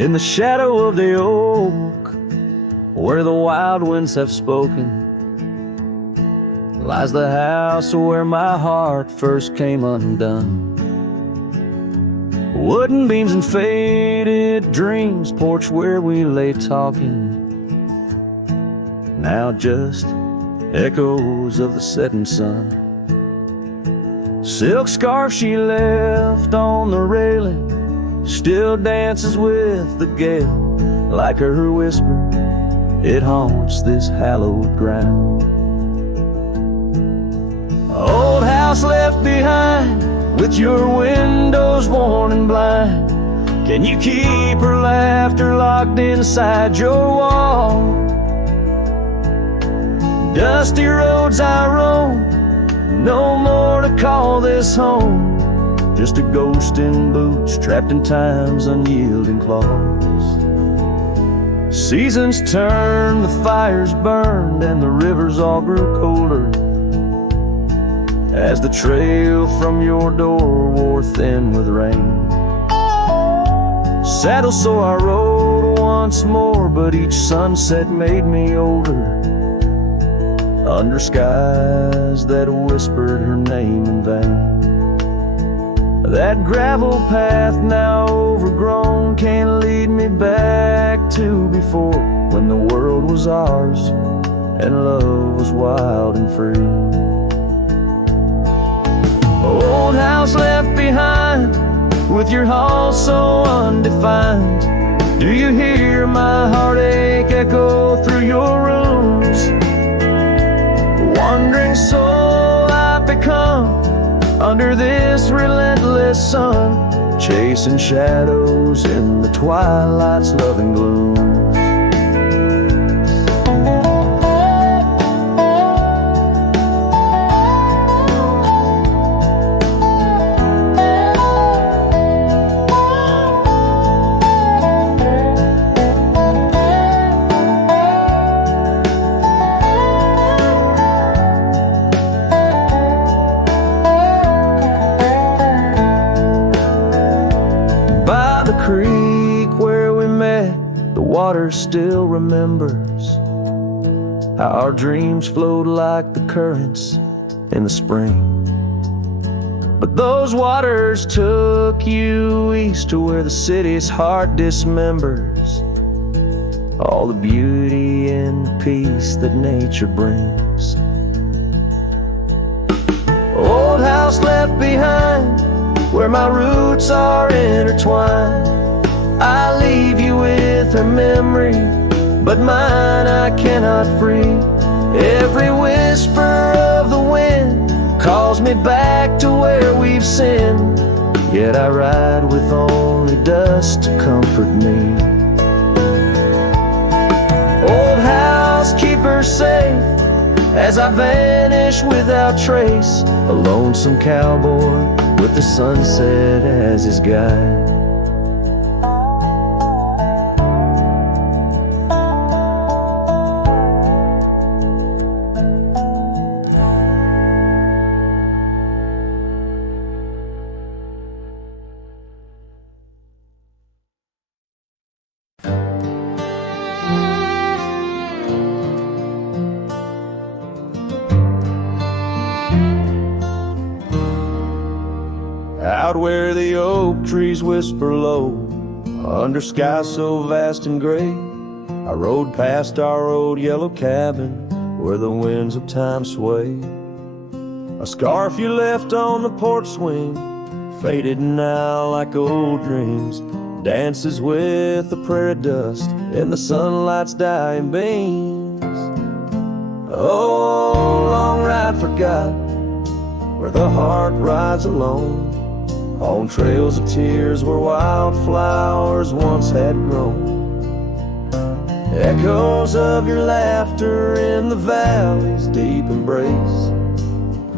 In the shadow of the oak, where the wild winds have spoken, lies the house where my heart first came undone. Wooden beams and faded dreams, porch where we lay talking, now just echoes of the setting sun. Silk scarf she left on the railing still dances with the gale. Like her whisper, it haunts this hallowed ground. Old house left behind, with your windows worn and blind. Can you keep her laughter locked inside your wall? Dusty roads I roam, no more to call this home. Just a ghost in boots, trapped in time's unyielding claws. Seasons turned, the fires burned, and the rivers all grew colder as the trail from your door wore thin with rain. Saddle so I rode once more, but each sunset made me older, under skies that whispered her name in vain. That gravel path now overgrown can't lead me back to before, when the world was ours and love was wild and free. Old house left behind, with your hall so undefined. Do you hear my heartache echo through your rooms? Wandering soul I've become under this relentless sun, chasing shadows in the twilight's loving gloom. Water still remembers how our dreams flowed like the currents in the spring. But those waters took you east to where the city's heart dismembers all the beauty and peace that nature brings. Old house left behind, where my roots are intertwined. I leave you with her memory, but mine I cannot free. Every whisper of the wind calls me back to where we've sinned, yet I ride with only dust to comfort me. Old house, keep her safe as I vanish without trace, a lonesome cowboy with the sunset as his guide. Out where the oak trees whisper low, under skies so vast and gray, I rode past our old yellow cabin where the winds of time sway. A scarf you left on the porch swing, faded now like old dreams, dances with the prairie dust in the sunlight's dying beams. Oh, long ride forgot, where the heart rides alone, on trails of tears where wildflowers once had grown. Echoes of your laughter in the valley's deep embrace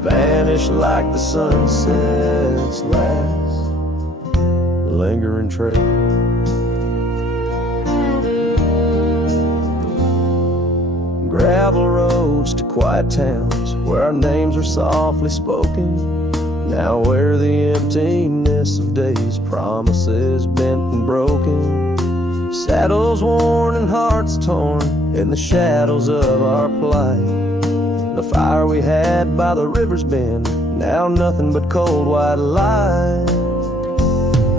vanish like the sunset's last lingering trace. Gravel roads to quiet towns where our names are softly spoken, now where the emptiness of days, promises bent and broken. Saddles worn and hearts torn in the shadows of our plight. The fire we had by the river's bend, now nothing but cold white light.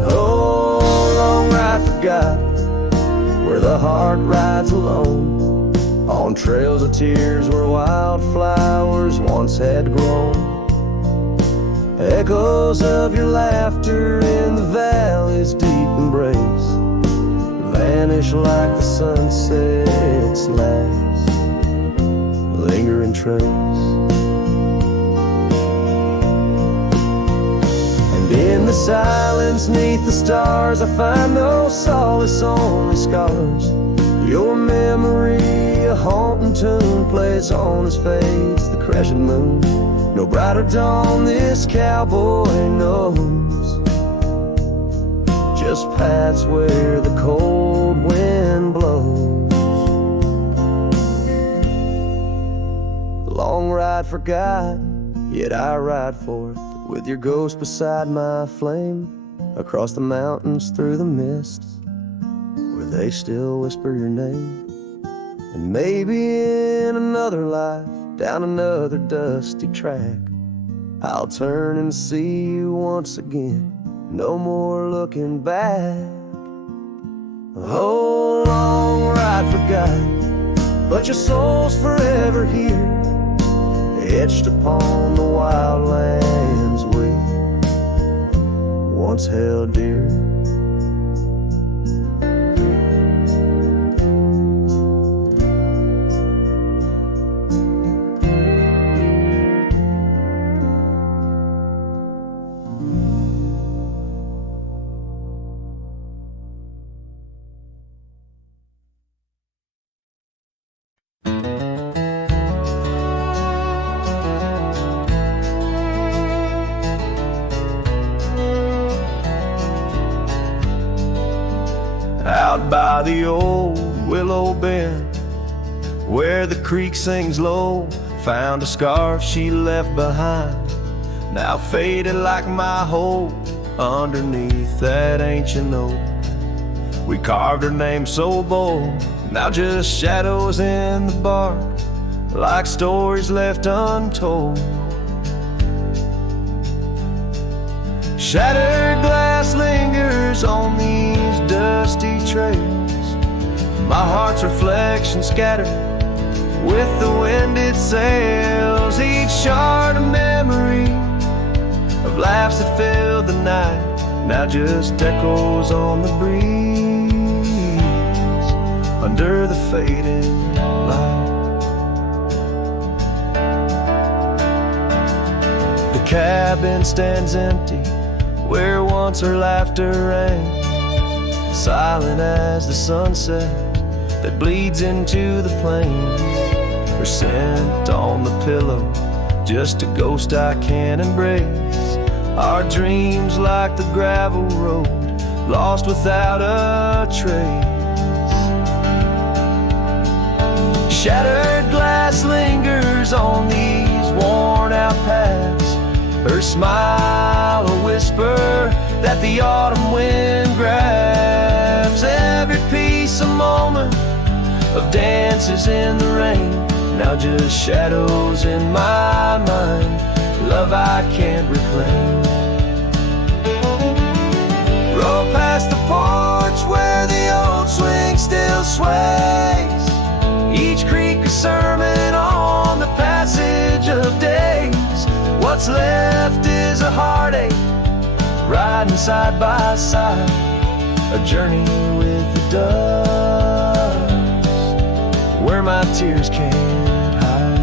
Oh, long ride forgot, where the heart rides alone, on trails of tears where wildflowers once had grown. Echoes of your laughter in the valley's deep embrace vanish like the sunset's last lingering trace. And in the silence neath the stars, I find no solace, only scars. Your memory, a haunting tune, plays on as fades the crescent moon. No brighter dawn this cowboy knows, just paths where the cold wind blows. The long ride forgot, yet I ride forth with your ghost beside my flame, across the mountains through the mists where they still whisper your name. And maybe in another life, down another dusty track, I'll turn and see you once again, no more looking back. Oh, long ride forgot, but your soul's forever here, etched upon the wild lands we once held dear. Out by the old willow bend, where the creek sings low, found a scarf she left behind, now faded like my hope, underneath that ancient oak. We carved her name so bold, now just shadows in the bark, like stories left untold. Shattered glass lingers on these dusty trails, my heart's reflection scattered with the wind it sails. Each shard a memory of laughs that filled the night, now just echoes on the breeze under the fading light. The cabin stands empty where once her laughter rang, silent as the sunset that bleeds into the plains. Her scent on the pillow, just a ghost I can't embrace. Our dreams like the gravel road, lost without a trace. Shattered glass lingers on these worn out paths, her smile a whisper that the autumn wind grabs. Every piece a moment of dances in the rain, now just shadows in my mind, love I can't reclaim. Roll past the porch where the old swing still sways, each creek a sermon on the passage of days. What's left is a heartache, riding side by side, a journey with the dust, where my tears can't hide.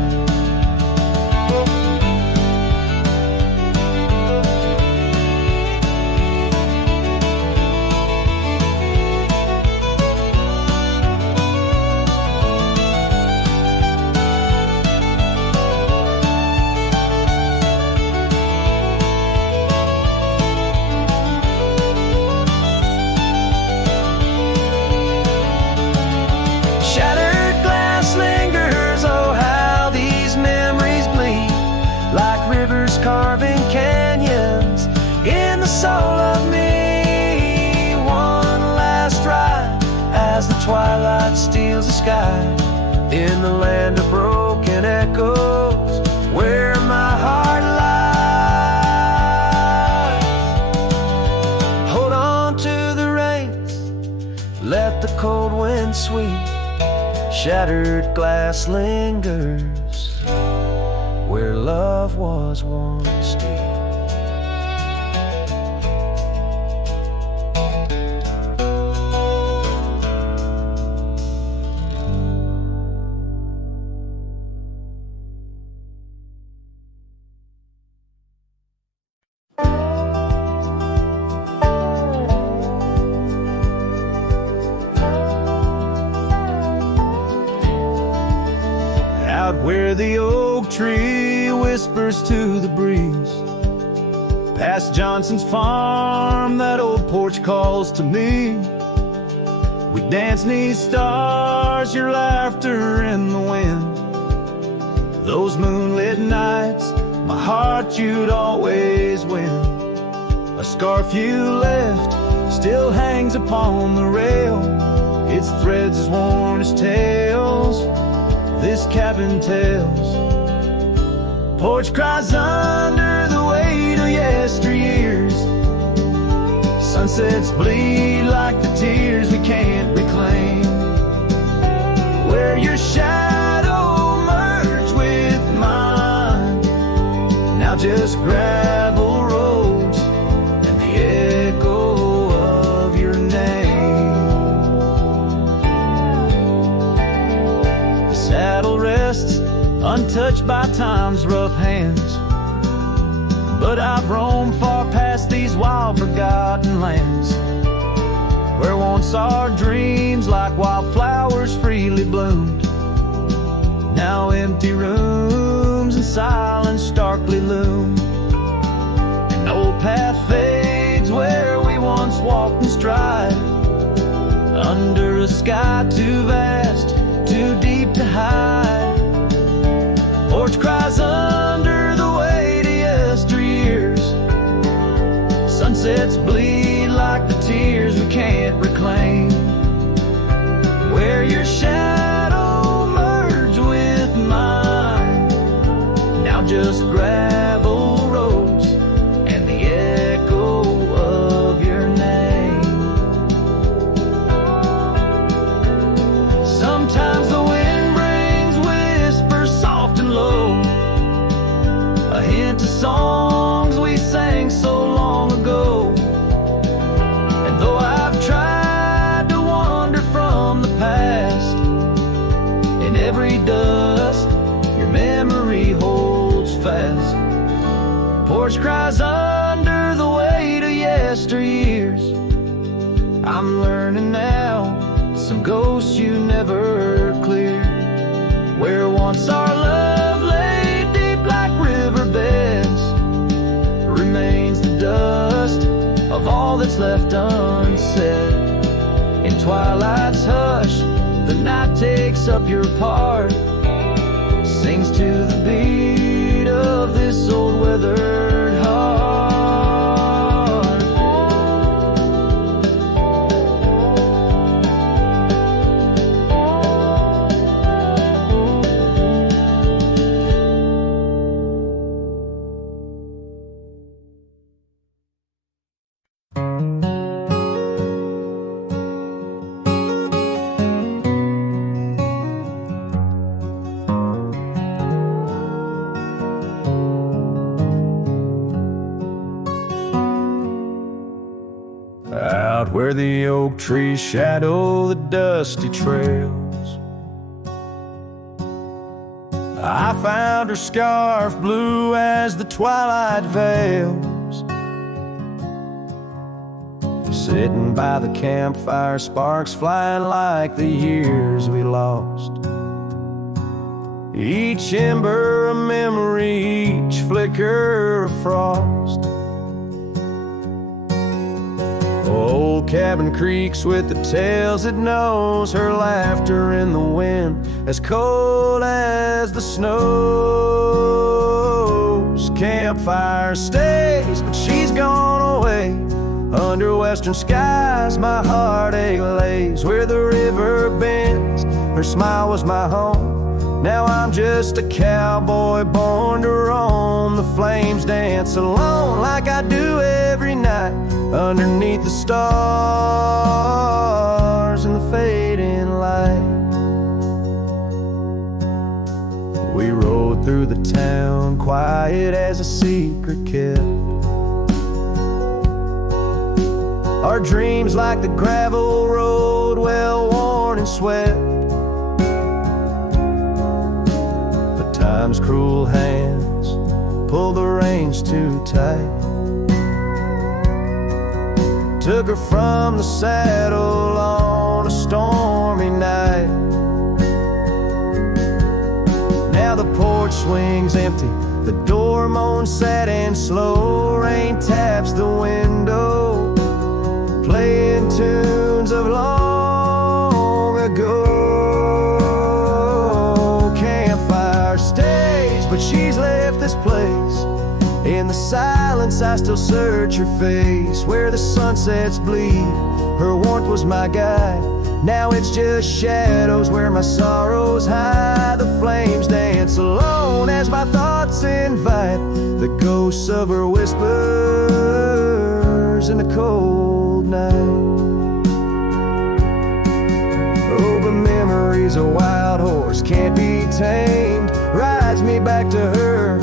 sky, in the land of broken echoes, where my heart lies. Hold on to the reins, let the cold wind sweep. Shattered glass lingers where love was once deep. Where the oak tree whispers to the breeze, past Johnson's farm, that old porch calls to me. We dance 'neath stars, your laughter in the wind. Those moonlit nights, my heart you'd always win. A scarf you left still hangs upon the rail, its threads as worn as tales this cabin tells. Porch cries under the weight of yesteryears. Sunsets bleed like the tears we can't reclaim. Where your shadow merged with mine, now just gravel roads and the echo of your name. The saddle rests untouched by time's rough hands, but I've roamed far past these wild forgotten lands, where once our dreams like wildflowers freely bloomed. Now empty rooms and silence starkly loom. An old path fades where we once walked in stride, under a sky too vast, too deep to hide. Porch cries under the weight of yesteryears. Sunsets bleed like the tears we can't reclaim. Where your shadow merged with mine, now just gravel roads and the echo of your name. Sometimes the wind brings whispers soft and low, a hint of songs we sang so long ago. And though I've tried to wander from the past, in every dust your memory holds fast. Porch cries under the weight of yesteryears. I'm learning now, some ghosts you never cleared. Where once our love lay deep like riverbeds, remains the dust of all that's left unsaid. In twilight's hush, the night takes up your part, sings to the beat of this old weathered heart. Out where the oak trees shadow the dusty trails, I found her scarf blue as the twilight veils. Sitting by the campfire, sparks flying like the years we lost. Each ember a memory, each flicker a frost. Old cabin creaks with the tales it knows, her laughter in the wind as cold as the snows. Campfire stays, but she's gone away. Under western skies my heartache lays, where the river bends, Her smile was my home. Now I'm just a cowboy born to roam. The flames dance alone like I do every night underneath the stars and the fading light. We rode through the town, quiet as a secret kept. Our dreams like the gravel road, well worn and swept. But time's cruel hands pulled the reins too tight. Took her from the saddle on a stormy night. Now the porch swings empty, the door moans sad and slow. Rain taps the window, playing tunes of long ago. Campfire stays, but she's left this place. In the silence I still search her face. Where the sunsets bleed, her warmth was my guide. Now it's just shadows where my sorrows hide. The flames dance alone as my thoughts invite the ghosts of her whispers in the cold night. Oh, but memory's a wild horse, can't be tamed. Rides me back to her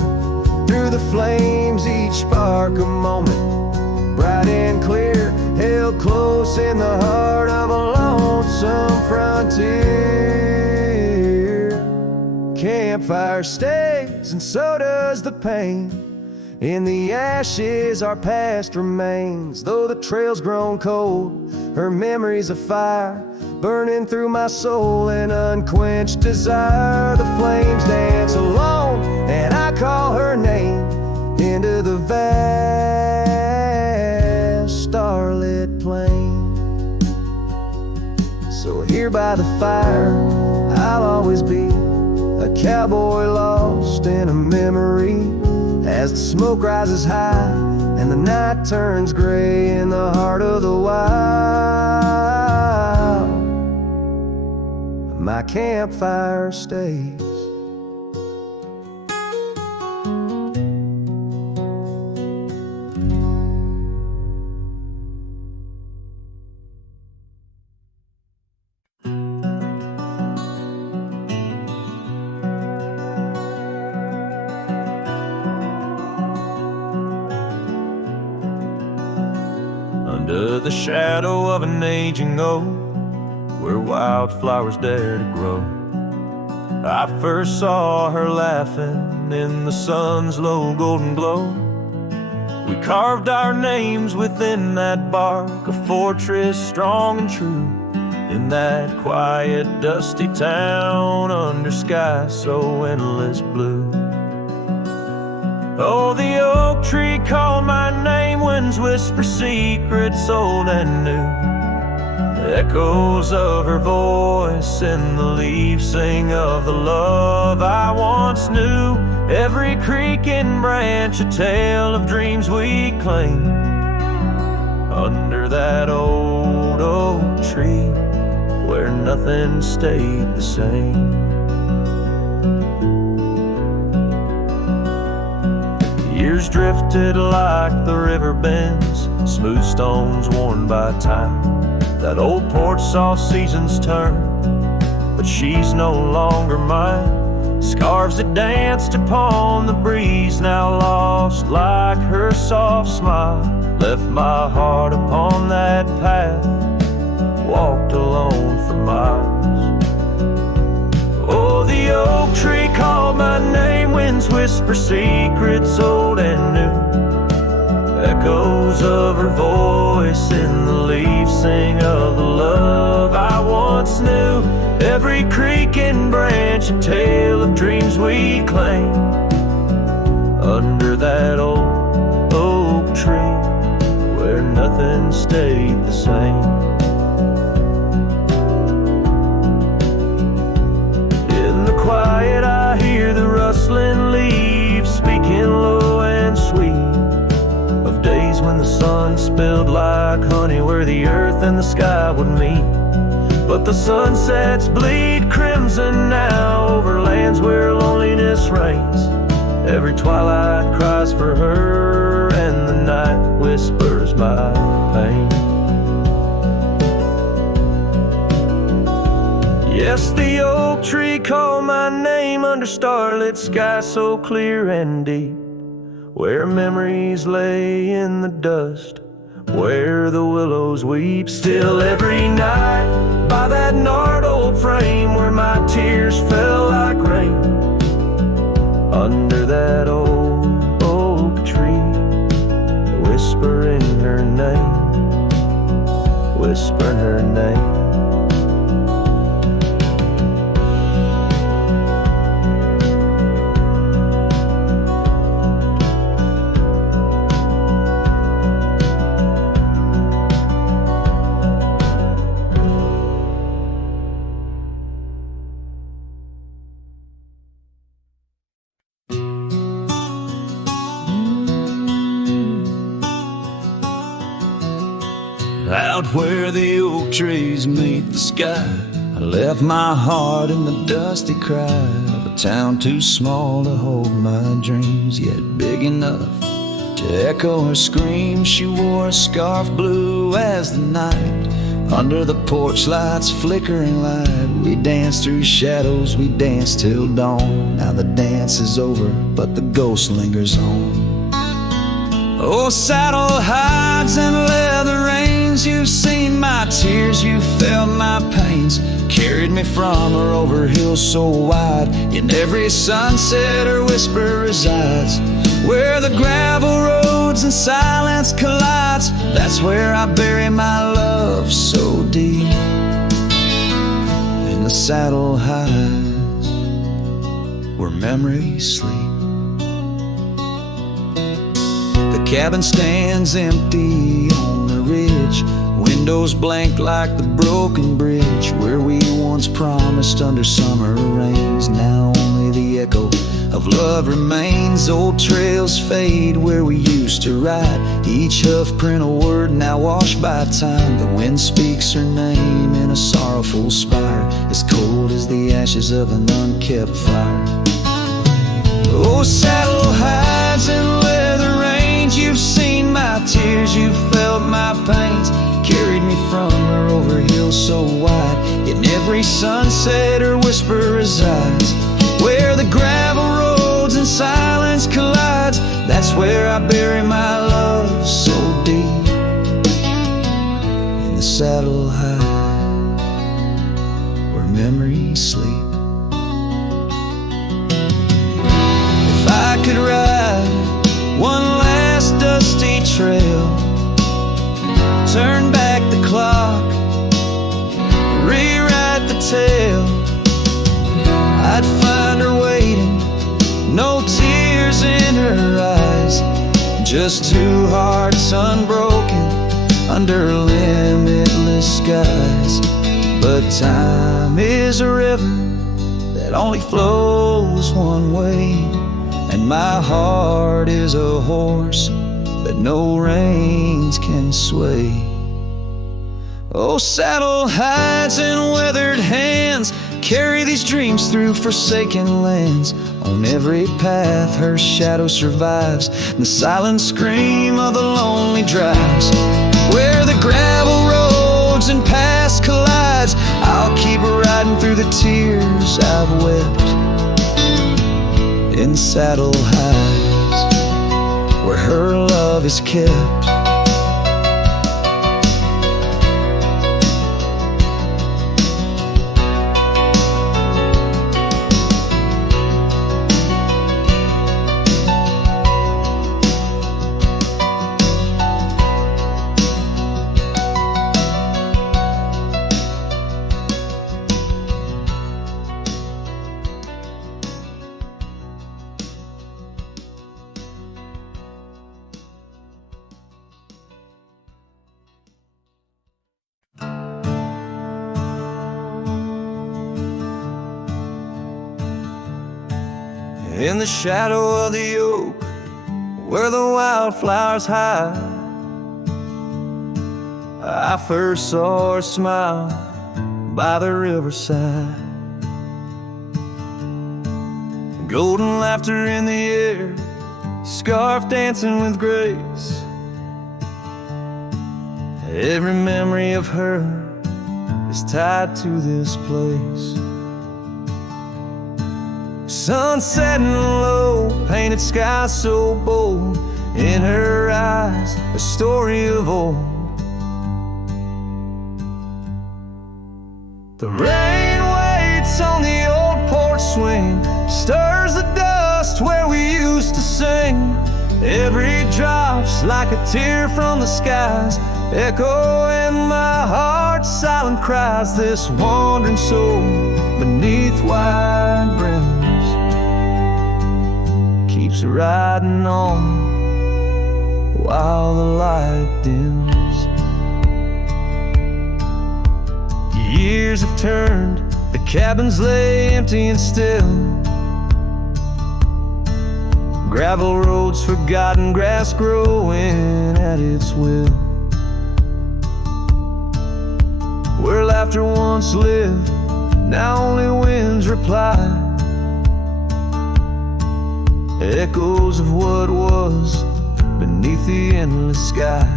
through the flames, each spark a moment, bright and clear, held close in the heart of a lonesome frontier. Campfire stays, and so does the pain. In the ashes our past remains. Though the trail's grown cold, her memory's a fire, burning through my soul in unquenched desire. The flames dance alone, and I call her name into the vast starlit plain. So here by the fire I'll always be, a cowboy lost in a memory. As the smoke rises high and the night turns gray in the heart of the wild, my campfire stays. Under the shadow of an aging oak, where wildflowers dare to grow, I first saw her laughing in the sun's low golden glow. We carved our names within that bark, a fortress strong and true, in that quiet dusty town under skies so endless blue. Oh, the oak tree called my name, winds whisper secrets old and new. Echoes of her voice in the leaves sing of the love I once knew. Every creaking branch a tale of dreams we claim. Under that old oak tree where nothing stayed the same. Years drifted like the river bends, smooth stones worn by time. That old porch saw seasons turn, but she's no longer mine. Scarves that danced upon the breeze, now lost like her soft smile, left my heart upon that path, walked alone for miles. Oh, the oak tree called my name, winds whisper secrets old and new. Echoes of her voice in the leaves sing of the love I once knew. Every creaking branch a tale of dreams we claim. Under that old oak tree where nothing stayed the same. In the quiet I hear the rustling leaves speaking low and sweet, of days when the sun spilled like honey where the earth and the sky would meet. But the sunsets bleed crimson now over lands where loneliness reigns. Every twilight cries for her, and the night whispers my pain. Yes, the oak tree called my name under starlit sky so clear and deep, where memories lay in the dust, where the willows weep. Still every night by that gnarled old frame where my tears fell like rain, under that old oak tree, whispering her name, whispering her name. Out where the oak trees meet the sky, I left my heart in the dusty cry of a town too small to hold my dreams, yet big enough to echo her scream. She wore a scarf blue as the night, under the porch lights flickering light. We danced through shadows, we danced till dawn. Now the dance is over, but the ghost lingers on. Oh, saddle hides and leather reins, you've seen my tears, you felt my pains, carried me from her over hills so wide. In every sunset her whisper resides, where the gravel roads and silence collides. That's where I bury my love so deep, in the saddle hides where memories sleep. The cabin stands empty on the ridge, windows blank like the broken bridge where we once promised under summer rains. Now only the echo of love remains. Old trails fade where we used to ride, each hoof print a word now washed by time. The wind speaks her name in a sorrowful spire, as cold as the ashes of an unkept fire. Oh, saddle hides and leather reins, you've seen my tears, you've felt my pains, carried me from her over hills so wide. In every sunset her whisper resides, where the gravel roads and silence collides. That's where I bury my love so deep, in the saddle hides where memories sleep. If I could ride one last dusty trail, turn back the clock, rewrite the tale, I'd find her waiting, no tears in her eyes, just two hearts unbroken under limitless skies. But time is a river that only flows one way, and my heart is a horse that no reins can sway. Oh, saddle hides and weathered hands carry these dreams through forsaken lands. On every path her shadow survives, the silent scream of the lonely drives, where the gravel roads and past collides. I'll keep riding through the tears I've wept, in saddle hides where her love is kept. In the shadow of the oak, where the wildflowers hide, I first saw her smile by the riverside. Golden laughter in the air, scarf dancing with grace. Every memory of her is tied to this place. Sun setting low, painted sky so bold. In her eyes, a story of old. The rain waits on the old porch swing, stirs the dust where we used to sing. Every drop's like a tear from the skies, echo in my heart's silent cries. This wandering soul beneath wide brims keeps riding on while the light dims. Years have turned, the cabins lay empty and still. Gravel roads forgotten, grass growing at its will. Where laughter once lived, now only winds reply. Echoes of what was beneath the endless sky.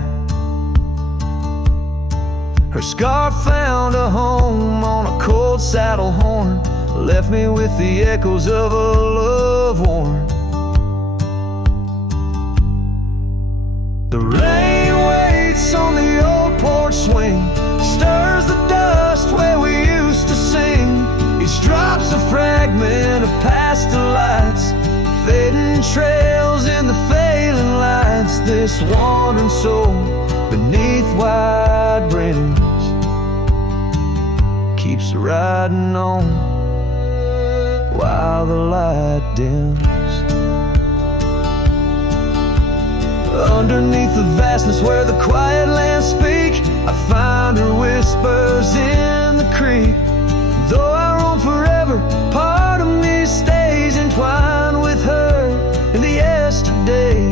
Her scarf found a home on a cold saddle horn, left me with the echoes of a love worn. The rain waits on the old porch swing, stirs the dust where we used to sing. Each drop's a fragment of past delights, fading trails in the failing lights. This wandering soul beneath wide brims keeps riding on while the light dims. Underneath the vastness where the quiet lands speak, I find her whispers in the creek. Though I roam forever, part of me stays entwined with her in the yesterdays.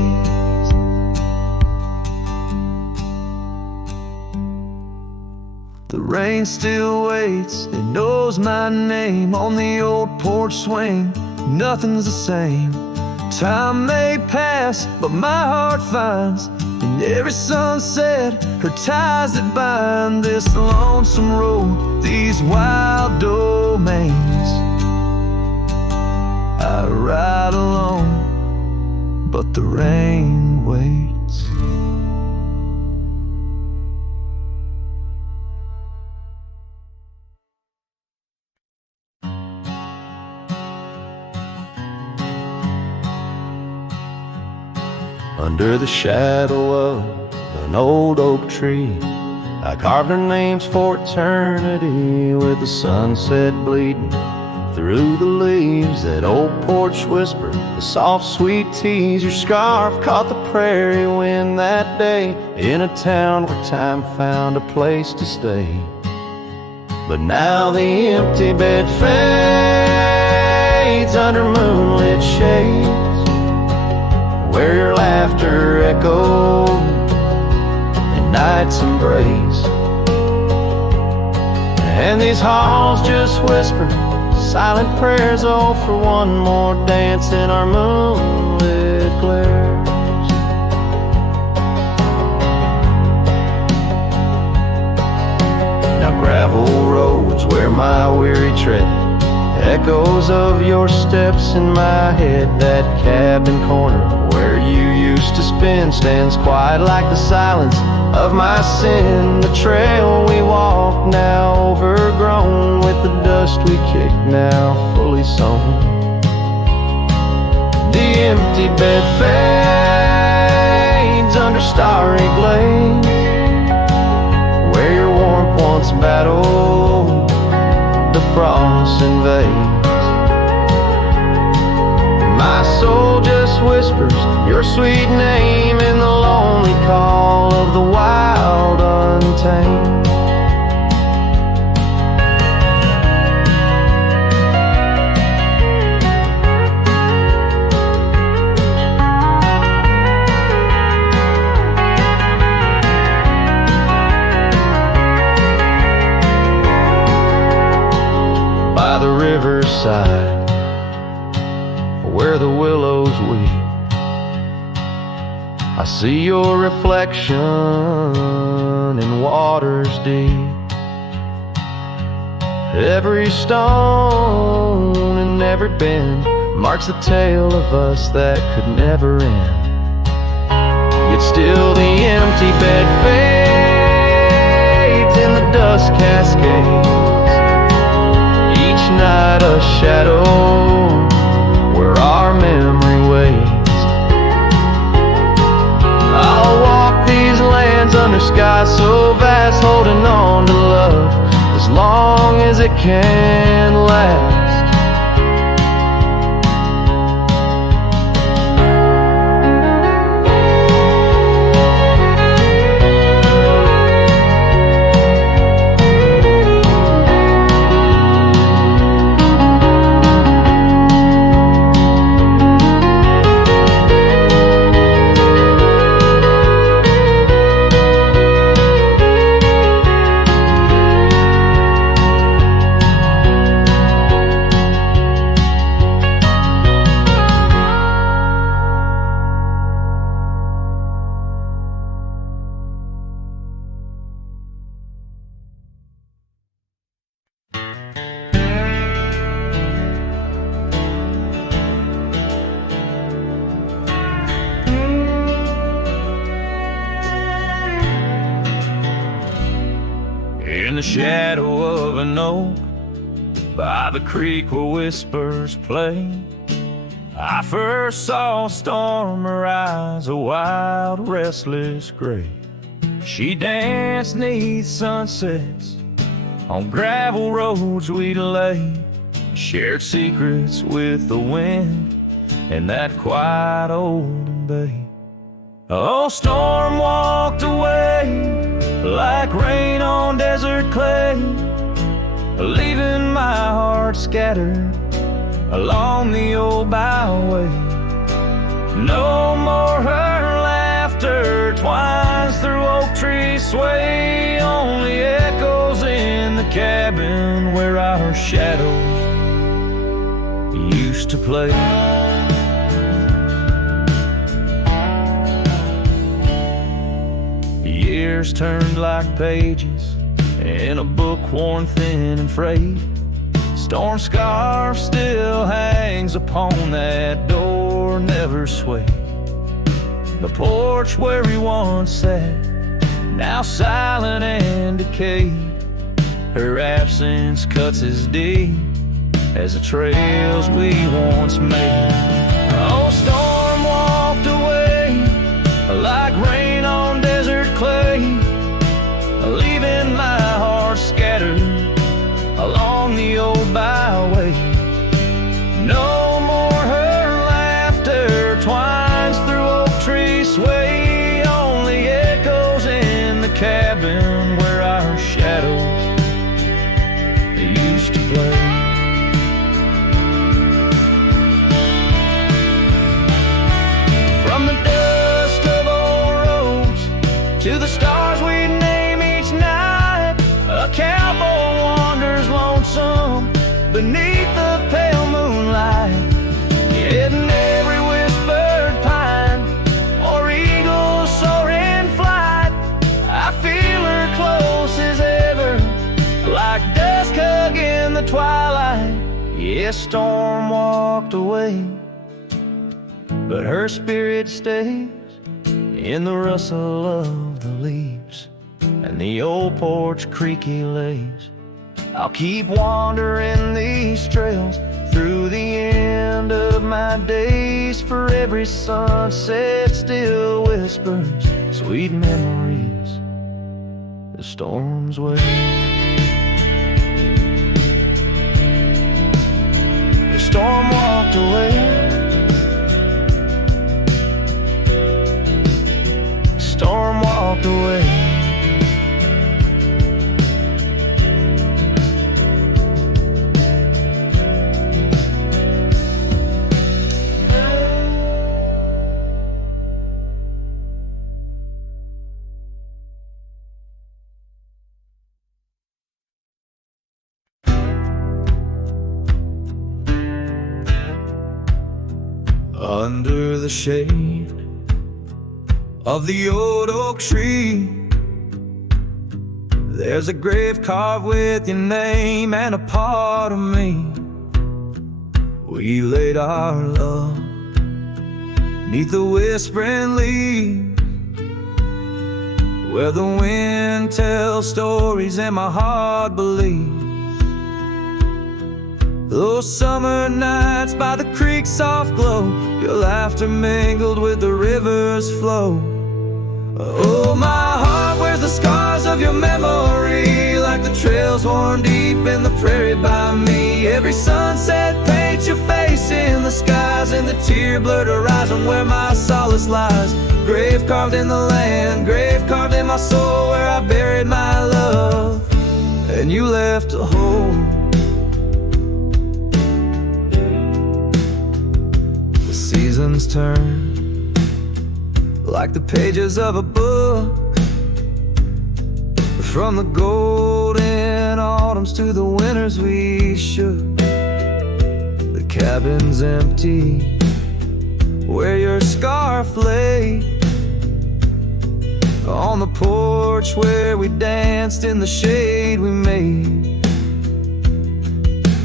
The rain still waits, it knows my name. On the old porch swing, nothing's the same. Time may pass, but my heart finds in every sunset her ties that bind this lonesome road, these wild domains. I ride alone, but the rain waits. Under the shadow of an old oak tree, I carved our names for eternity, with the sunset bleeding through the leaves. That old porch whispered the soft sweet tease. Your scarf caught the prairie wind that day, in a town where time found a place to stay. But now the empty bed fades under moonlit shades, where your laughter echoed in night's embrace. And these halls just whisper silent prayers, oh, for one more dance in our moonlit glares. Now gravel roads where my weary tread, echoes of your steps in my head. That cabin corner where you used to spend stands quiet like the silence of my sin. The trail we walk now overgrown, with the dust we kick now fully sown. The empty bed fades under starry glades, where your warmth once battled the frost invades. My soul just whispers your sweet name in the lonely call of the wild untamed. where the willows weep. I see your reflection in waters deep. Every stone and every bend marks the tale of us that could never end. Yet still the empty bed fades in the dust cascades. Each night a shadow where our memory waits. I'll walk these lands under skies so vast, holding on to love as long as it can last. In the shadow of an oak, by the creek where whispers play, I first saw a storm arise, a wild, restless gray. She danced 'neath sunsets on gravel roads we'd lay, shared secrets with the wind in that quiet old bay. Oh, storm walked away like rain on desert clay, leaving my heart scattered along the old byway. No more her laughter twines through oak tree sway, only echoes in the cabin where our shadows used to play. Years turned like pages in a book worn thin and frayed. Storm scarf still hangs upon that door, never swayed. The porch where we once sat, now silent and decayed. Her absence cuts as deep as the trails we once made. Oh, storm walked away like rain on desert clay, leaving my heart scattered along the old byway. No more her laughter twines through oak tree sway, only echoes in the cabin where our shadows used to play. From the dust of old roads to the stars we'd name each night, a cowboy wanders lonesome beneath the pale moonlight, hitting every whispered pine or eagle soar in flight. I feel her close as ever, like dusk hugging the twilight. Yes, storm walked away, but her spirit stays in the rustle of the leaves and the old porch creaky lays. I'll keep wandering these trails through the end of my days, for every sunset still whispers sweet memories the storm's way. The storm walked away, storm walked away. Under the shade of the old oak tree, there's a grave carved with your name and a part of me. We laid our love 'neath the whispering leaves, where the wind tells stories and my heart believes. Those summer nights by the creek's soft glow, your laughter mingled with the river's flow. Oh, my heart wears the scars of your memory, like the trails worn deep in the prairie by me. Every sunset paints your face in the skies, and the tear-blurred horizon where my solace lies. Grave carved in the land, grave carved in my soul, where I buried my love, and you left a hole. The seasons turn like the pages of a book, from the golden autumns to the winters we shook. The cabin's empty where your scarf lay, on the porch where we danced in the shade we made.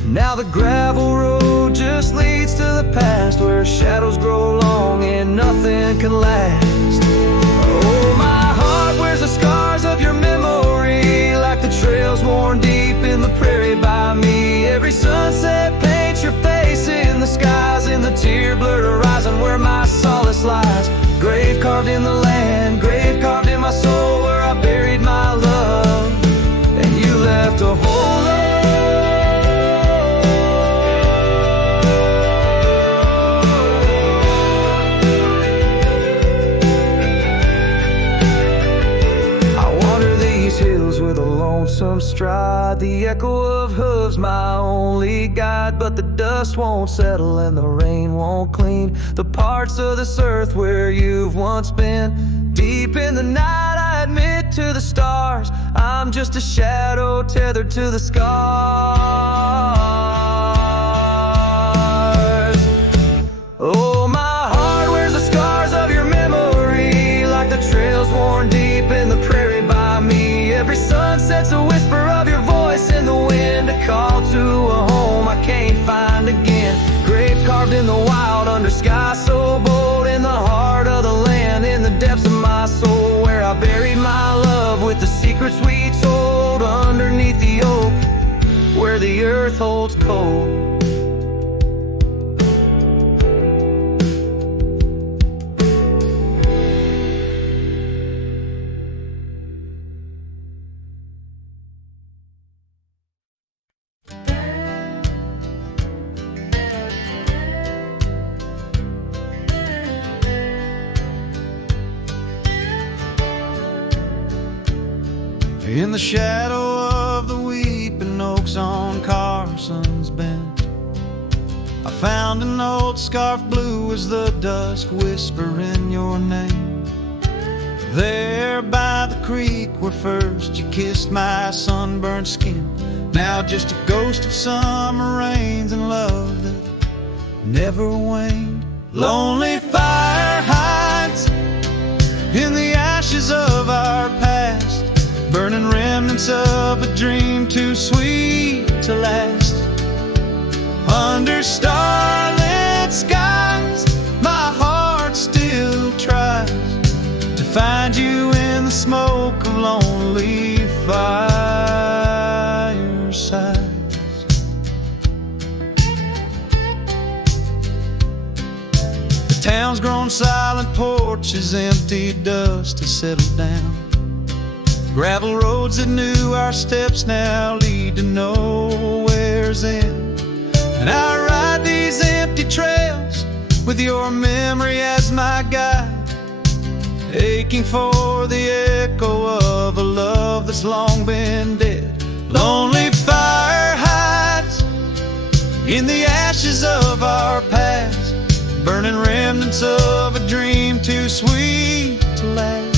Now the gravel road just leads to the past, where shadows grow long and nothing can last. Oh, my heart wears the scars of your memory, like the trails worn deep in the prairie by me. Every sunset paints your face in the skies, in the tear-blurred horizon where my solace lies. Grave carved in the land, grave carved in my soul, where I buried my love, and you left a hole. With a lonesome stride, the echo of hooves my only guide. But the dust won't settle and the rain won't clean the parts of this earth where you've once been. Deep in the night I admit to the stars, I'm just a shadow tethered to the scars. Oh, my heart wears the scars of your memory, like the trails worn deep in the prairie by me. Every sunset's a whisper of your voice in the wind, a call to a home I can't find again. Grave carved in the wild under sky so bold, in the heart of the land, in the depths of my soul, where I buried my love with the secrets we told, underneath the oak where the earth holds cold. In the shadow of the weeping oaks on Carson's Bend, I found an old scarf blue as the dusk whispering your name. There by the creek where first you kissed my sunburned skin, now just a ghost of summer rains and love that never waned. Lonely fire hides in the ashes of our past, burning remnants of a dream too sweet to last. Under starlit skies, my heart still tries to find you in the smoke of lonely firesides. The town's grown silent, porches empty, dust has settled down. Gravel roads that knew our steps now lead to nowhere's end. And I ride these empty trails with your memory as my guide, aching for the echo of a love that's long been dead. Lonely fire hides in the ashes of our past, burning remnants of a dream too sweet to last.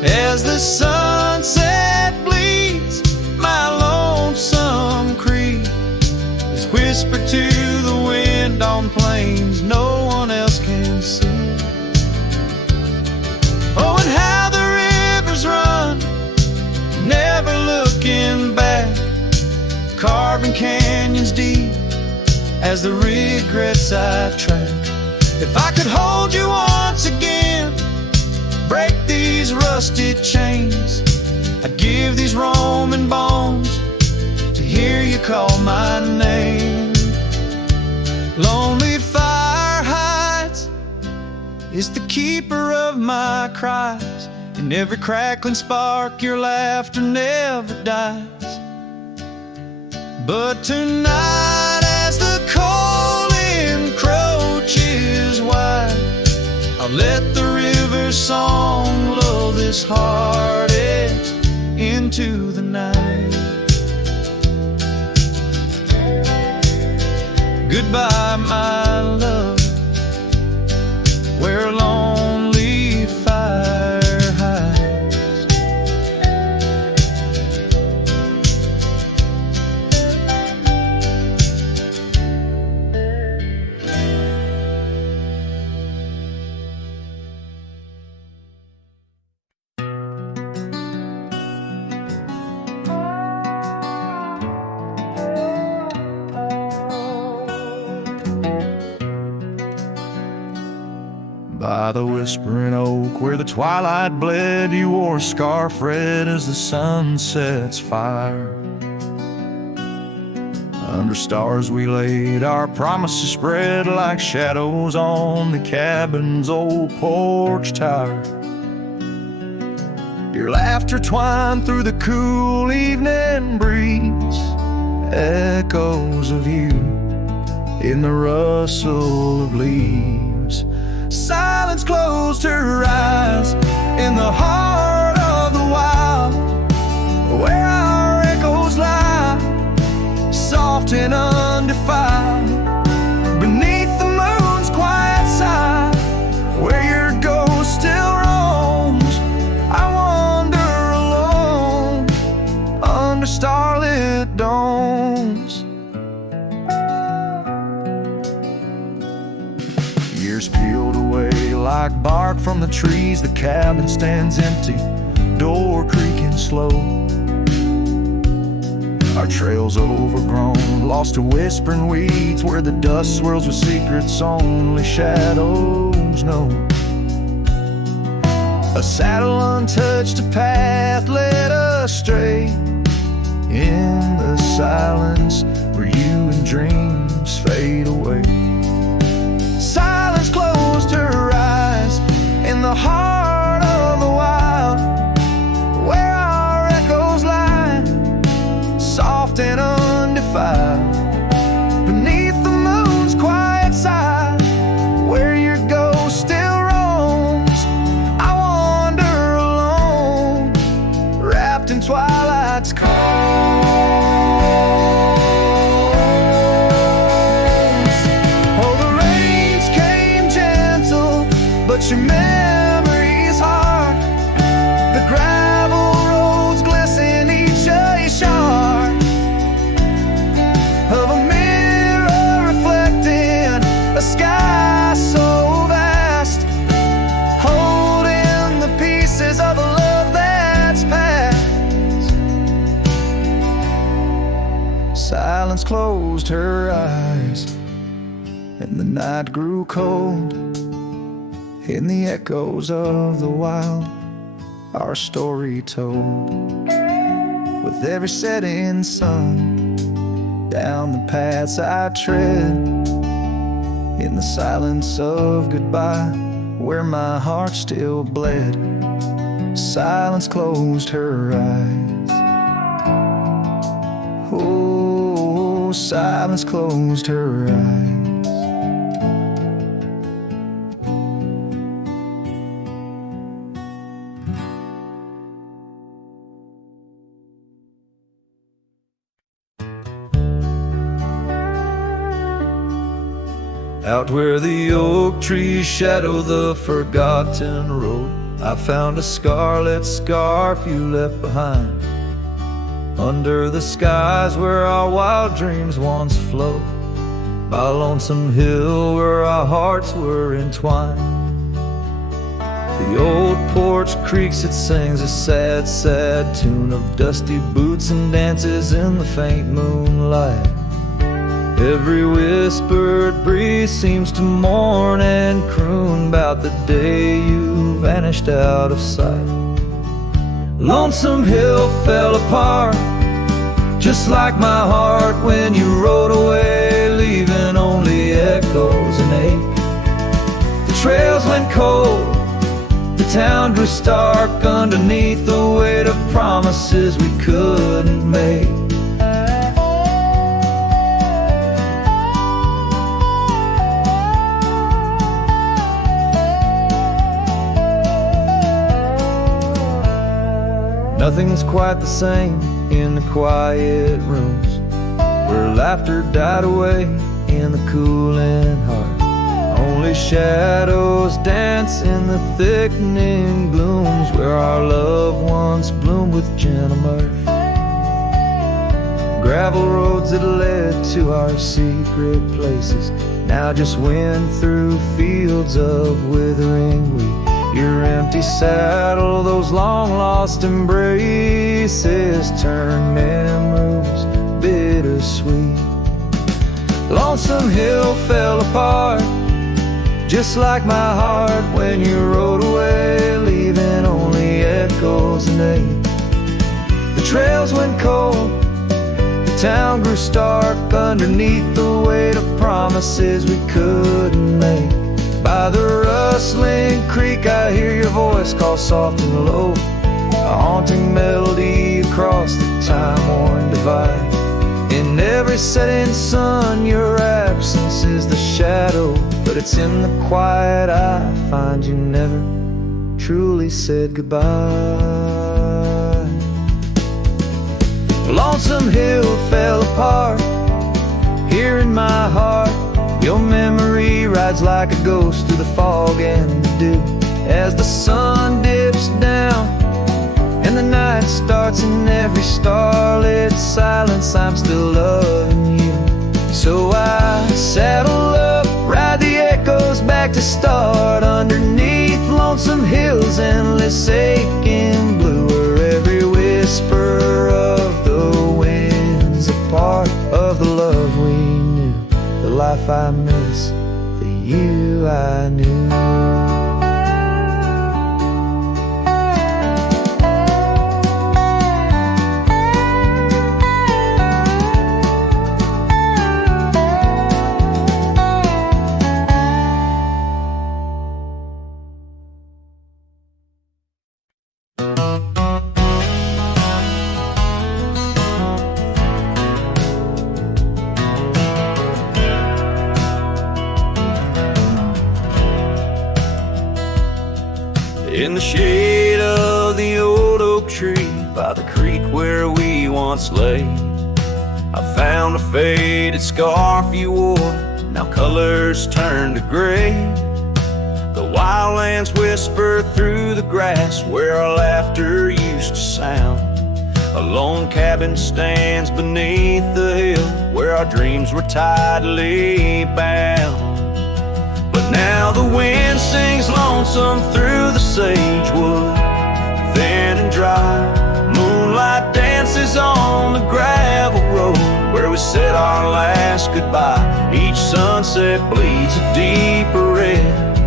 As the sunset bleeds, my lonesome creed is whispered to the wind on plains no carving canyons deep as the regrets I've tracked. If I could hold you once again, break these rusted chains, I'd give these Roman bones to hear you call my name. Lonely fire hides, is the keeper of my cries. In every crackling spark, your laughter never dies. But tonight, as the cold encroaches wide, I'll let the river's song lull this heart edge into the night. Goodbye, my love, where lonely fire hides. By the whispering oak where the twilight bled, you wore a scarf red as the sun sets fire. Under stars we laid our promises spread like shadows on the cabin's old porch tower. Your laughter twined through the cool evening breeze, echoes of you in the rustle of leaves. Silence closed her eyes in the heart of the wild, where our echoes lie, soft and undefiled, beneath the moon's quiet sigh, where your ghost still roams. I wander alone under starlit domes. Years peeled away like bark from the trees. The cabin stands empty, door creaking slow. Our trails overgrown, lost to whispering weeds, where the dust swirls with secrets only shadows know. A saddle untouched, a path led astray in the silence where you and dreams fade away. Silence closed her eyes in the heart of the wild, where our echoes lie, soft and undefiled, beneath the moon's quiet sigh, where your ghost still roams. I wander alone, wrapped in twilight's calm. But your memory's hard. The gravel roads glisten, each a shard of a mirror reflecting a sky so vast, holding the pieces of a love that's past. Silence closed her eyes, and the night grew cold. In the echoes of the wild, our story told, with every setting sun, down the paths I tread, in the silence of goodbye, where my heart still bled. Silence closed her eyes. Oh, silence closed her eyes. Out where the oak trees shadow the forgotten road, I found a scarlet scarf you left behind. Under the skies where our wild dreams once flowed, by a lonesome hill where our hearts were entwined. The old porch creaks, it sings a sad, sad tune of dusty boots and dances in the faint moonlight. Every whispered breeze seems to mourn and croon about the day you vanished out of sight. Lonesome Hill fell apart, just like my heart when you rode away, leaving only echoes and ache. The trails went cold, the town grew stark underneath the weight of promises we couldn't make. Nothing's quite the same in the quiet rooms where laughter died away in the cooling heart. Only shadows dance in the thickening glooms where our loved ones bloom with gentle mirth. Gravel roads that led to our secret places now just wind through fields of withering wheat. Your empty saddle, those long-lost embraces turn memories bittersweet. Lonesome Hill fell apart, just like my heart when you rode away, leaving only echoes and ache. The trails went cold, the town grew stark underneath the weight of promises we couldn't make. By the rustling creek I hear your voice call soft and low, a haunting melody across the time-worn divide. In every setting sun your absence is the shadow, but it's in the quiet I find you never truly said goodbye. Lonesome Hill fell apart, here in my heart your memory rides like a ghost through the fog and the dew. As the sun dips down and the night starts, in every starlit silence I'm still loving you. So I saddle up, ride the echoes back to start, underneath Lonesome Hill's endless aching blue, where every whisper of the wind's a part of the love we knew, the life I miss, the you I knew. In the shade of the old oak tree by the creek where we once lay, I found a faded scarf you wore, now colors turned to gray. The wildlands whisper through the grass where our laughter used to sound. A lone cabin stands beneath the hill where our dreams were tightly bound. But now the wind sings lonesome through the sagewood, thin and dry. Moonlight dances on the gravel road where we said our last goodbye. Each sunset bleeds a deeper red,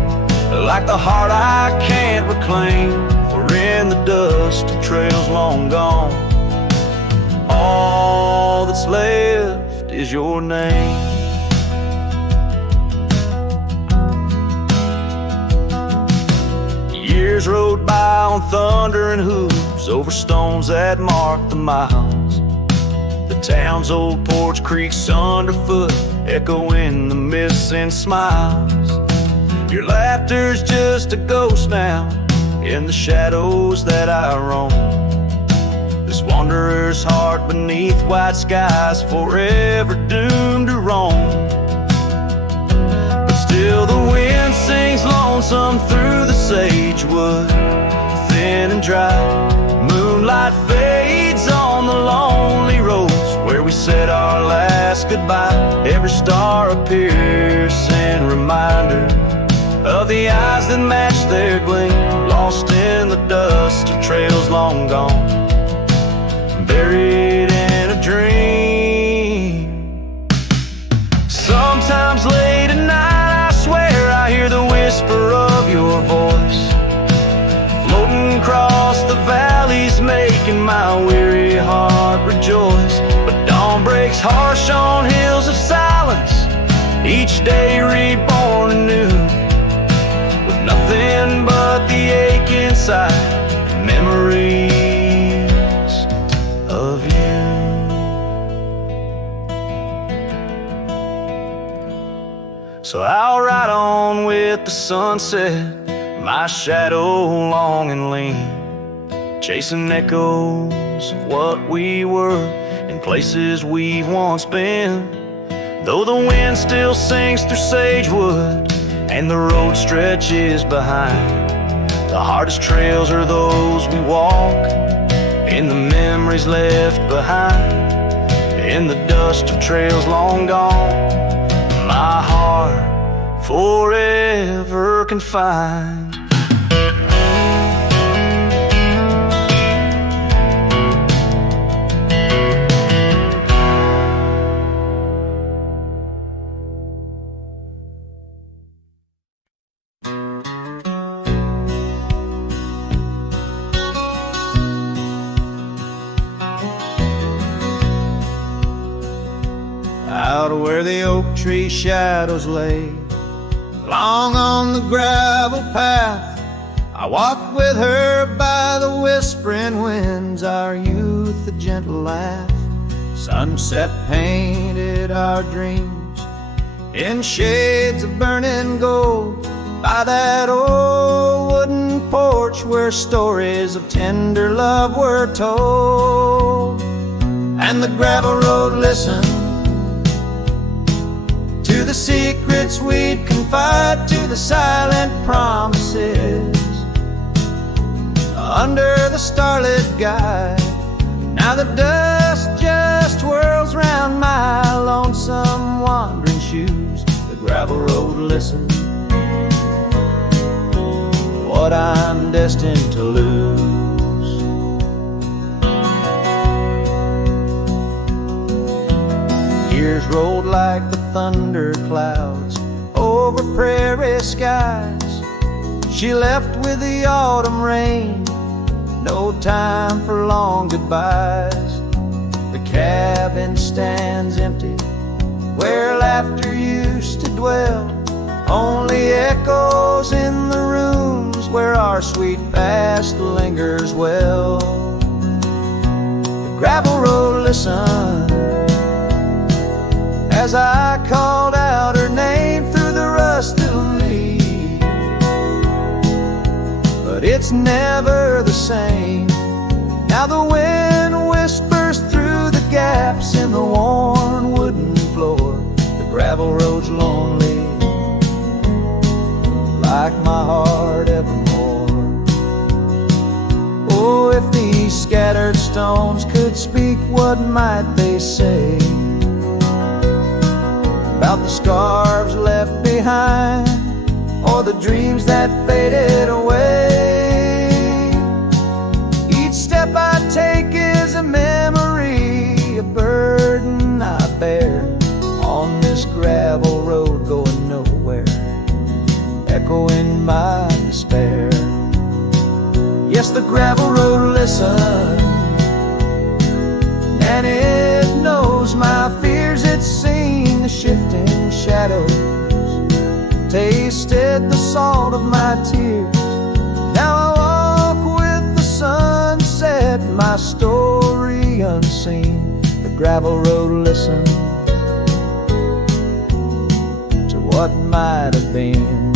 like the heart I can't reclaim, for in the dust of trails long gone, all that's left is your name. Years rode by on thunder and hooves over stones that marked the miles. The town's old porch creaks underfoot, echoing the missing smiles. Your laughter's just a ghost now in the shadows that I roam. This wanderer's heart beneath white skies, forever doomed to roam. But still the wind sings lonesome through the sagewood, thin and dry. Moonlight fades on the lonely roads where we said our last goodbye. Every star a piercing reminder of the eyes that match their gleam, lost in the dust of trails long gone, buried in a dream. Sometimes late at night, I swear I hear the whisper of your voice, floating across the valleys, making my weary heart rejoice. But dawn breaks harsh on hills of silence, each day reborn anew, with nothing but the ache inside, memories of you. So I'll ride on with the sunset, my shadow long and lean, chasing echoes of what we were in places we've once been. Though the wind still sings through sagewood and the road stretches behind, the hardest trails are those we walk in the memories left behind, in the dust of trails long gone, my heart forever confined. Out where the oak tree shadows lay, long on the gravel path, I walked with her by the whispering winds, our youth a gentle laugh. Sunset painted our dreams in shades of burning gold, by that old wooden porch where stories of tender love were told. And the gravel road listened to the secrets we'd confide, to the silent promises under the starlit guide. Now the dust just whirls round my lonesome wandering shoes. The gravel road listens what I'm destined to lose. Years rolled like the thunder clouds over prairie skies. She left with the autumn rain, no time for long goodbyes. The cabin stands empty where laughter used to dwell, only echoes in the rooms where our sweet past lingers well. The gravel road listened as I called out her name through the rust that'll leave, but it's never the same. Now the wind whispers through the gaps in the worn wooden floor. The gravel road's lonely, like my heart evermore. Oh, if these scattered stones could speak, what might they say about the scars left behind, or the dreams that faded away? Each step I take is a memory, a burden I bear on this gravel road going nowhere, echoing my despair. Yes, the gravel road listens, and it knows my fears. It's seen the shifting shadows, tasted the salt of my tears. Now I walk with the sunset, my story unseen. The gravel road listens to what might have been.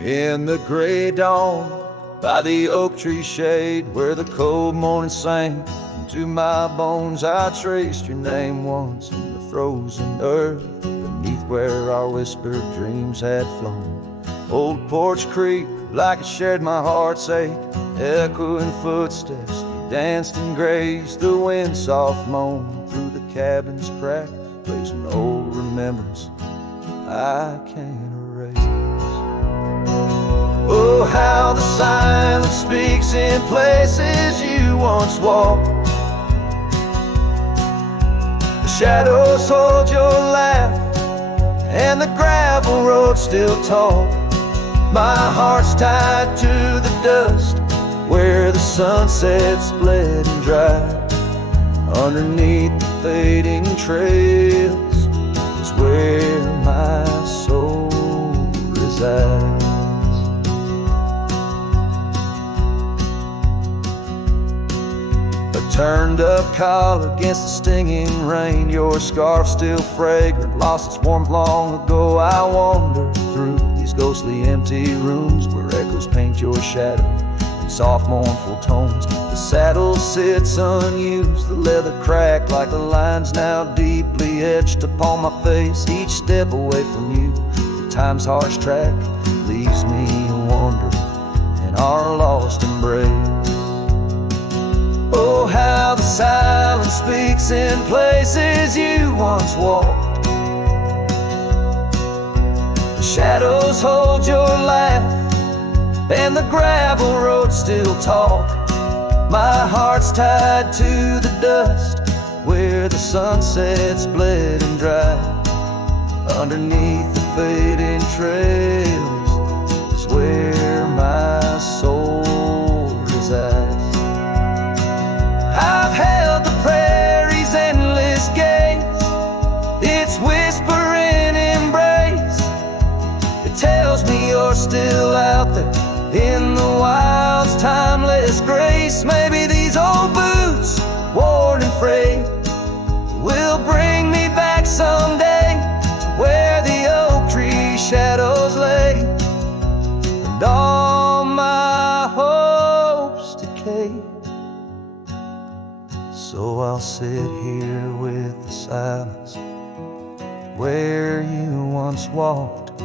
In the gray dawn, by the oak tree shade, where the cold morning sank into my bones, I traced your name once in the frozen earth, beneath where our whispered dreams had flown. Old Porch Creek, like it shared my heart's ache, echoing footsteps, you danced and grazed. The wind soft moaned through the cabin's crack, plays an old remembrance I can't erase. Oh, how the silence speaks in places you once walked. The shadows hold your laugh, and the gravel road still talk. My heart's tied to the dust, where the sunset bled and dried. Underneath the fading trails is where my soul resides. Turned up collar against the stinging rain, your scarf still fragrant, lost its warmth long ago. I wander through these ghostly empty rooms where echoes paint your shadow in soft mournful tones. The saddle sits unused, the leather cracked like the lines now deeply etched upon my face. Each step away from you, the time's harsh track leaves me wandering in our lost embrace. Oh, how the silence speaks in places you once walked. The shadows hold your laugh, and the gravel road still talk. My heart's tied to the dust, where the sunsets bled and dried. Underneath the fading trails is where my soul resides. I've held the prairie's endless gaze, its whispering embrace. It tells me you're still out there in the wild's timeless grace. Maybe these old boots, worn and frayed, will bring me back someday to where the oak tree shadows lay, and all my hopes decay. So I'll sit here with the silence where you once walked.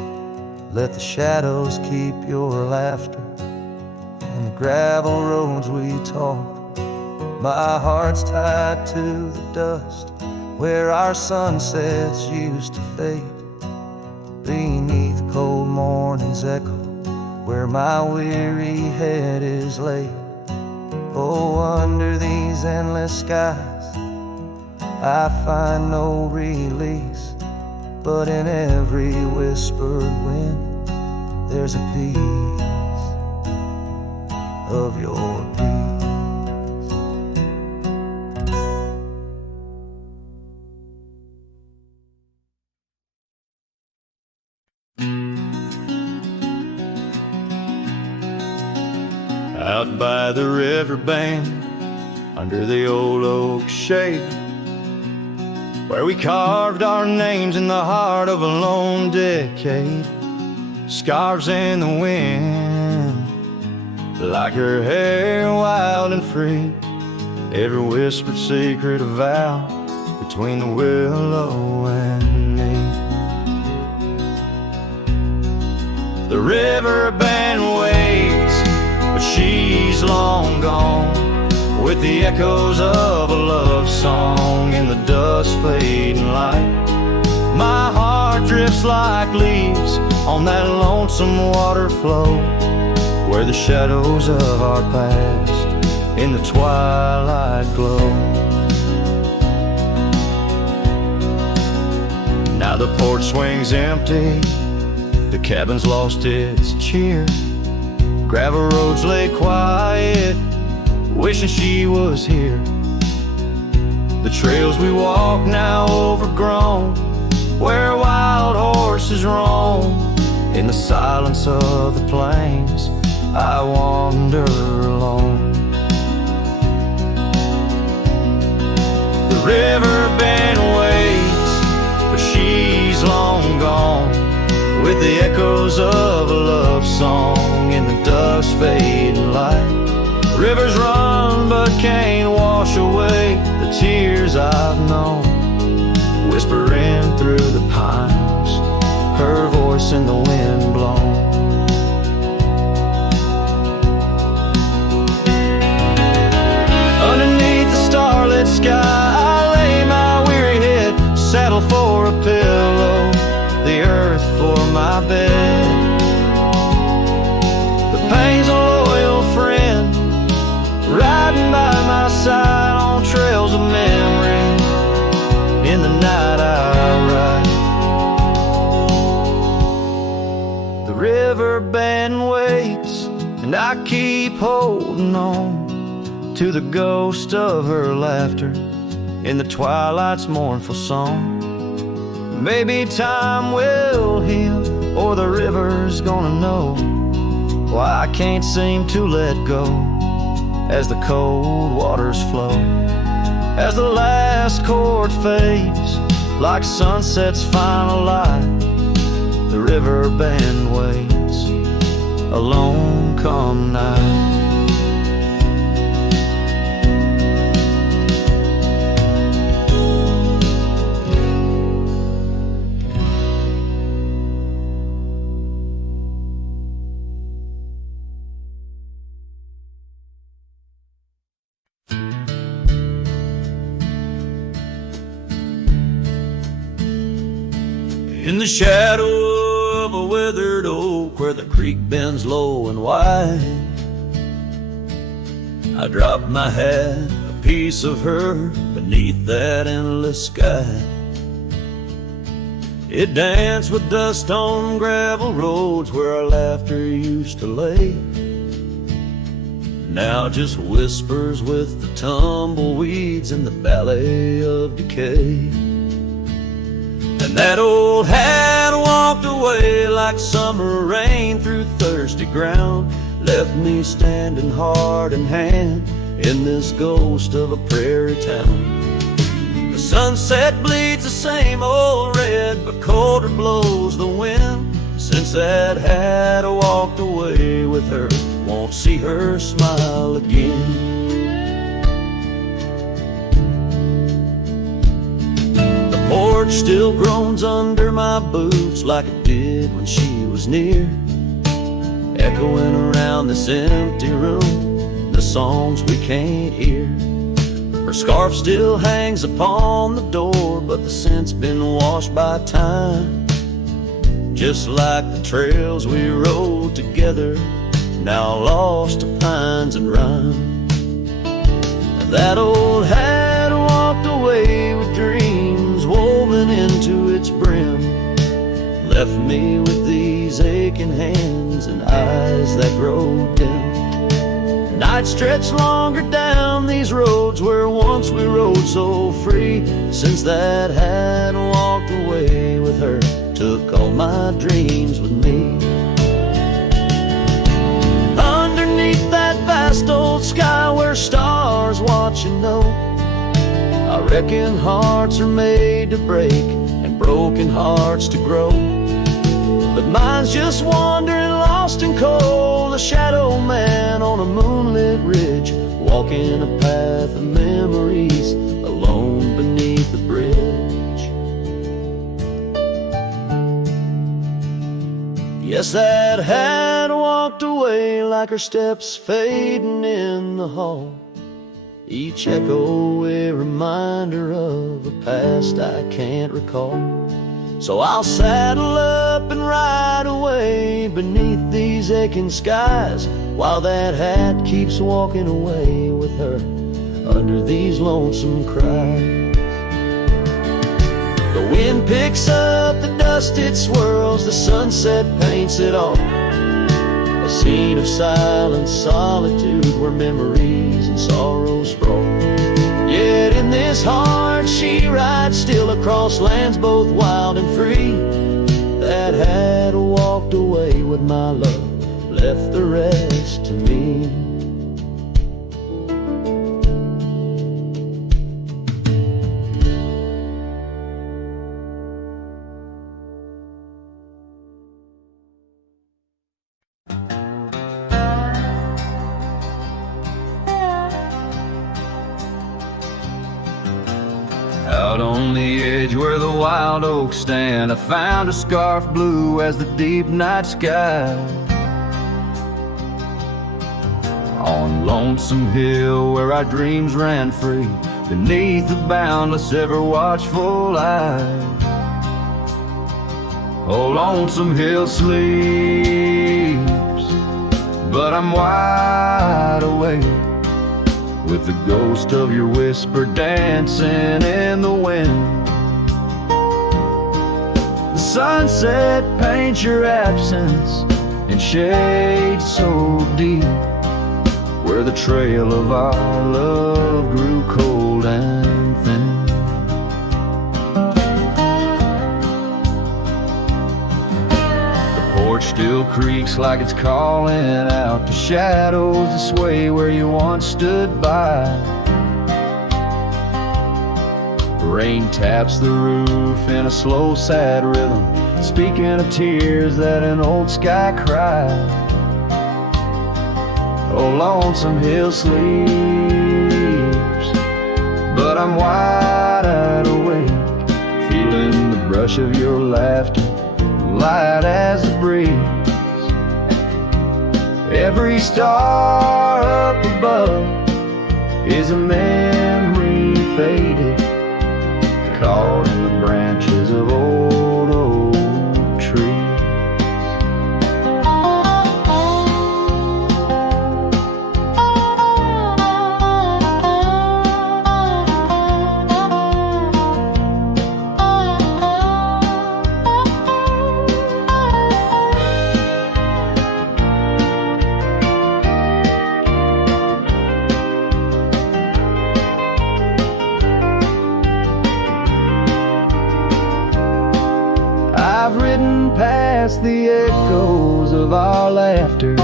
Let the shadows keep your laughter and the gravel roads we talk. My heart's tied to the dust, where our sunsets used to fade. Beneath cold morning's echo, where my weary head is laid. Oh, under these endless skies, I find no release, but in every whispered wind, there's a piece of your peace. Out by the riverbank, under the old oak shade, where we carved our names in the heart of a lone decade. Scarves in the wind, like her hair wild and free. Every whispered secret a vow between the willow and me. The riverband waits, but she's long gone, with the echoes of a love song in the dust fading light. My heart drifts like leaves on that lonesome water flow, where the shadows of our past in the twilight glow. Now the porch swings empty, the cabin's lost its cheer. Gravel roads lay quiet, wishing she was here. The trails we walk now overgrown, where wild horses roam. In the silence of the plains, I wander alone. The riverband waits, but she's long gone, with the echoes of a love song in the dusk's fading light. Rivers run but can't wash away the tears I've known. Whispering through the pines, her voice in the wind blown. Underneath the starlit sky, I lay my weary head, saddle for a pillow, the earth for my bed. The pain's a loyal friend, riding by my side on trails of memory. In the night I ride, the river bend waits, and I keep holding on to the ghost of her laughter in the twilight's mournful song. Maybe time will heal, or the river's gonna know why I can't seem to let go as the cold waters flow. As the last chord fades, like sunset's final light, the river bend waits, alone come night. In the shadow of a withered oak where the creek bends low and wide, I dropped my hat, a piece of her beneath that endless sky. It danced with dust on gravel roads where our laughter used to lay. Now just whispers with the tumbleweeds in the ballet of decay. And that old hat walked away like summer rain through thirsty ground, left me standing heart in hand in this ghost of a prairie town. The sunset bleeds the same old red, but colder blows the wind. Since that hat walked away with her, won't see her smile again. Porch still groans under my boots like it did when she was near, echoing around this empty room, the songs we can't hear. Her scarf still hangs upon the door, but the scent's been washed by time, just like the trails we rode together, now lost to pines and rime. That old hat walked away with dreams woven into its brim, left me with these aching hands and eyes that grow dim. Night stretched longer down these roads where once we rode so free. Since that hat walked away with her, took all my dreams with me. Underneath that vast old sky where stars watch and know, I reckon hearts are made to break and broken hearts to grow. But mine's just wandering lost and cold, a shadow man on a moonlit ridge, walking a path of memories alone beneath the bridge. Yes, that hat walked away like her steps fading in the hall, each echo a reminder of a past I can't recall. So I'll saddle up and ride away beneath these aching skies, while that hat keeps walking away with her under these lonesome cries. The wind picks up the dust, it swirls, the sunset paints it all, a scene of silent solitude where memories and sorrows sprawl. Yet in this heart she rides still across lands both wild and free. That hat walked away with my love, left the rest to me. Out on the edge where the wild oaks stand, I found a scarf blue as the deep night sky. On Lonesome Hill where our dreams ran free, beneath the boundless ever watchful eye. Oh, Lonesome Hill sleeps, but I'm wide awake, with the ghost of your whisper dancing in the wind. The sunset paints your absence in shades so deep, where the trail of our love grew cold and thin. The porch still creaks like it's calling out to shadows that sway where you once stood by. Rain taps the roof in a slow, sad rhythm, speaking of tears that an old sky cried. Oh, Lonesome Hill sleeps, but I'm wide awake, feeling the brush of your laughter, light as the breeze. Every star up above is a memory faded, caught in the branches of old oak trees. I've ridden past the echoes of our laughter,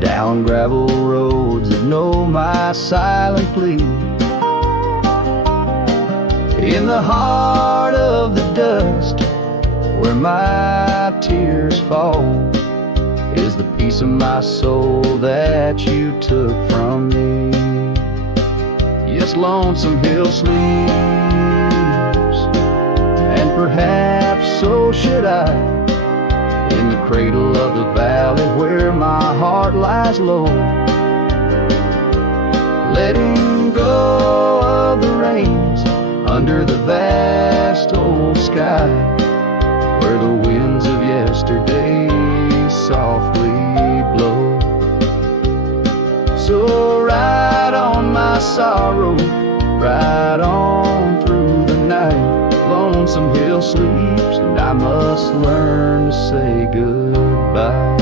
down gravel roads that know my silent plea. In the heart of the dust, where my tears fall, is the piece of my soul that you took from me. Yes, Lonesome Hill sleeps, and perhaps so should I, in the cradle of the valley where my heart lies low, letting go of the reins under the vast old sky, where the winds of yesterday softly blow. So ride on my sorrow, ride on through the night. Lonesome Hill sleeps, and I must learn to say goodbye.